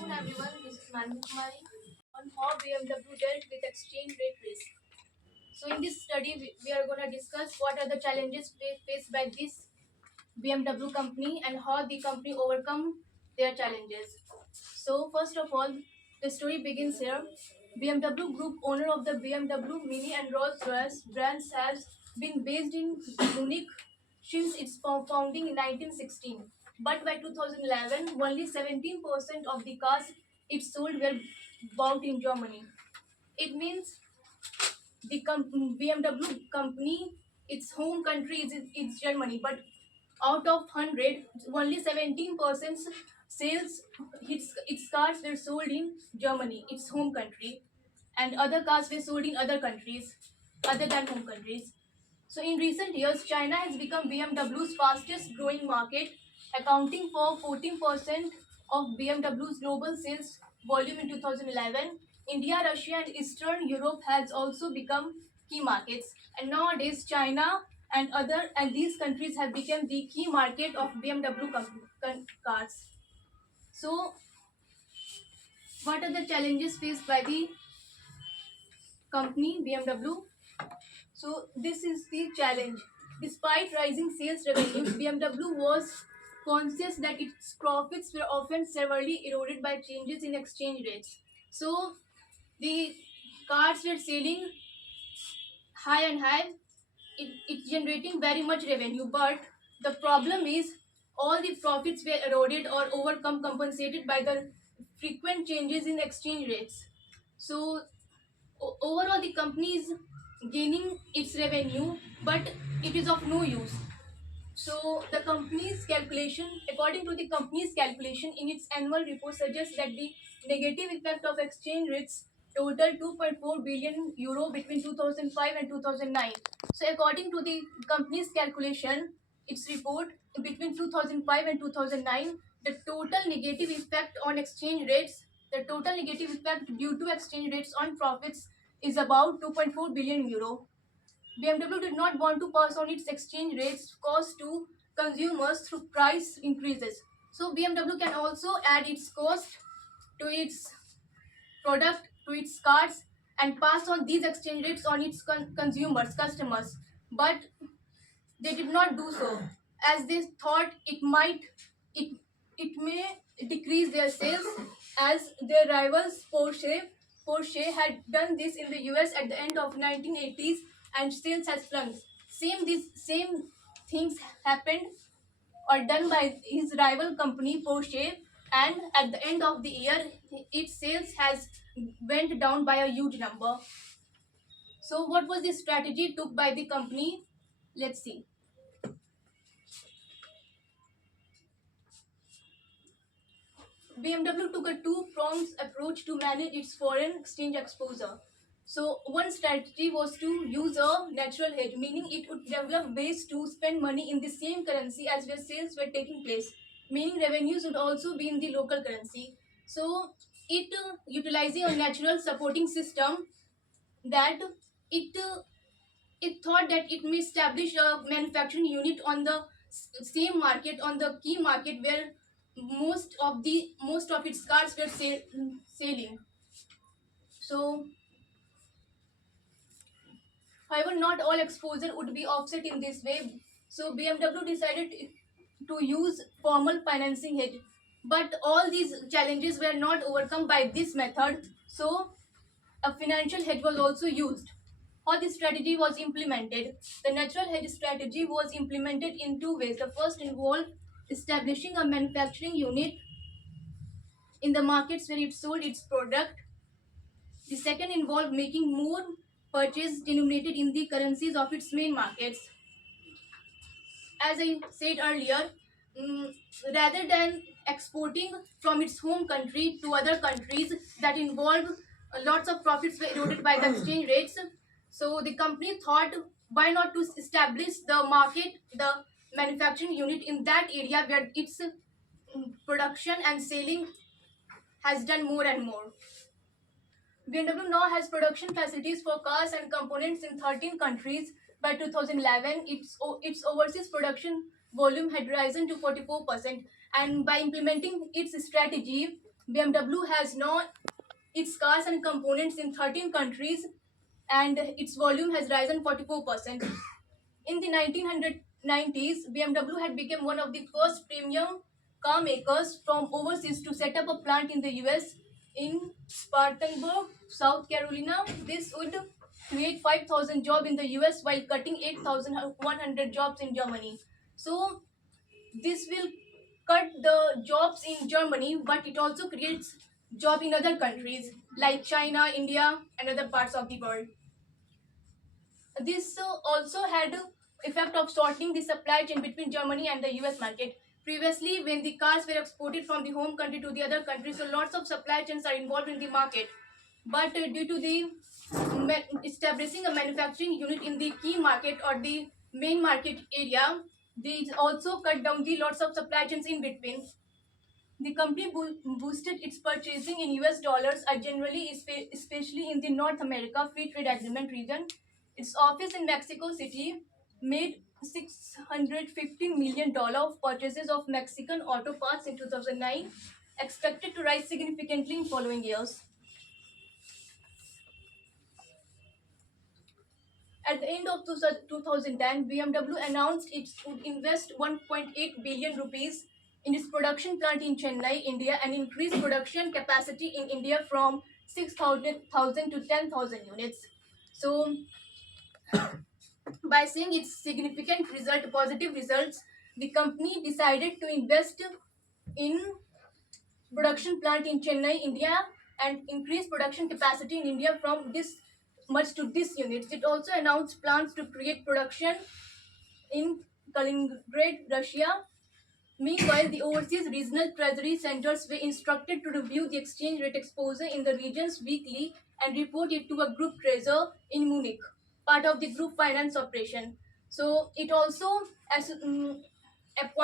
afternoon, everyone. This is Manu Kumari on how BMW dealt with exchange rate risk. So, in this study, we are going to discuss what are the challenges faced by this BMW company and how the company overcome their challenges. So, first of all, the story begins here. BMW Group, owner of the BMW Mini and Rolls-Royce brands, has been based in Munich since its founding in 1916. But by 2011, only 17% of the cars it sold were bought in Germany. It means the BMW company, its home country is Germany, but out of 100, only 17% sales its cars were sold in Germany, its home country, and other cars were sold in other countries other than home countries. So in recent years, China has become BMW's fastest growing market, accounting for 14% of BMW's global sales volume in 2011. India, Russia, and Eastern Europe has also become key markets. And nowadays, China and these countries have become the key market of BMW cars. So, what are the challenges faced by the company BMW? So this is the challenge. Despite rising sales revenues, BMW was conscious that its profits were often severely eroded by changes in exchange rates. So the cars were selling high and high. It's generating very much revenue, but the problem is all the profits were eroded or overcome compensated by the frequent changes in exchange rates. So overall the company is gaining its revenue, but it is of no use. So the company's calculation, according to the company's calculation in its annual report, suggests that the negative effect of exchange rates total 2.4 billion euro between 2005 and 2009. So according to the company's calculation, its report, between 2005 and 2009, the total negative effect on exchange rates, the total negative effect due to exchange rates on profits is about 2.4 billion euro. BMW did not want to pass on its exchange rates cost to consumers through price increases. So BMW can also add its cost to its product, to its cars, and pass on these exchange rates on its customers. But they did not do so, as they thought it it may decrease their sales, as their rivals Porsche had done this in the US at the end of 1980s, and sales has plunged. Same things happened or done by his rival company Porsche, and at the end of the year its sales has went down by a huge number. So what was the strategy took by the company? Let's see. BMW took a two-pronged approach to manage its foreign exchange exposure. So one strategy was to use a natural hedge, meaning it would develop ways to spend money in the same currency as where sales were taking place, meaning revenues would also be in the local currency. So it utilizing a natural supporting system, that it it thought that it may establish a manufacturing unit on the same market, on the key market where most of its cars were selling. So however, not all exposure would be offset in this way. So BMW decided to use formal financing hedge, but all these challenges were not overcome by this method. So a financial hedge was also used. How this strategy was implemented? The natural hedge strategy was implemented in two ways. The first involved establishing a manufacturing unit in the markets where it sold its product. The second involved making more purchases denominated in the currencies of its main markets. As I said earlier, rather than exporting from its home country to other countries that involve lots of profits were eroded by the exchange rates, so the company thought, why not to establish the market, the manufacturing unit in that area where its production and selling has done more and more. BMW now has production facilities for cars and components in 13 countries. By 2011, its overseas production volume had risen to 44%. And by implementing its strategy, BMW has now its cars and components in 13 countries, and its volume has risen 44%. In the 1990s, BMW had become one of the first premium car makers from overseas to set up a plant in the US in Spartanburg, South Carolina. This would create 5,000 jobs in the US while cutting 8,100 jobs in Germany. So this will cut the jobs in Germany, but it also creates job in other countries like China, India, and other parts of the world. This also had effect of shortening the supply chain between Germany and the US market. Previously, when the cars were exported from the home country to the other country, so lots of supply chains are involved in the market. But due to the establishing a manufacturing unit in the key market or the main market area, they also cut down the lots of supply chains in between. The company boosted its purchasing in US dollars, generally, especially in the North America Free Trade Agreement region. Its office in Mexico City made $650 million of purchases of Mexican auto parts in 2009, expected to rise significantly in following years. At the end of 2010, BMW announced it would invest 1.8 billion rupees in its production plant in Chennai, India, and increase production capacity in India from 6,000 to 10,000 units. So, by seeing its significant positive results, the company decided to invest in production plant in Chennai, India, and increase production capacity in India from this much to this unit. It also announced plans to create production in Kaliningrad, Russia. Meanwhile, the overseas regional treasury centers were instructed to review the exchange rate exposure in the regions weekly and report it to a group treasurer in Munich, part of the group finance operation. So it also appointed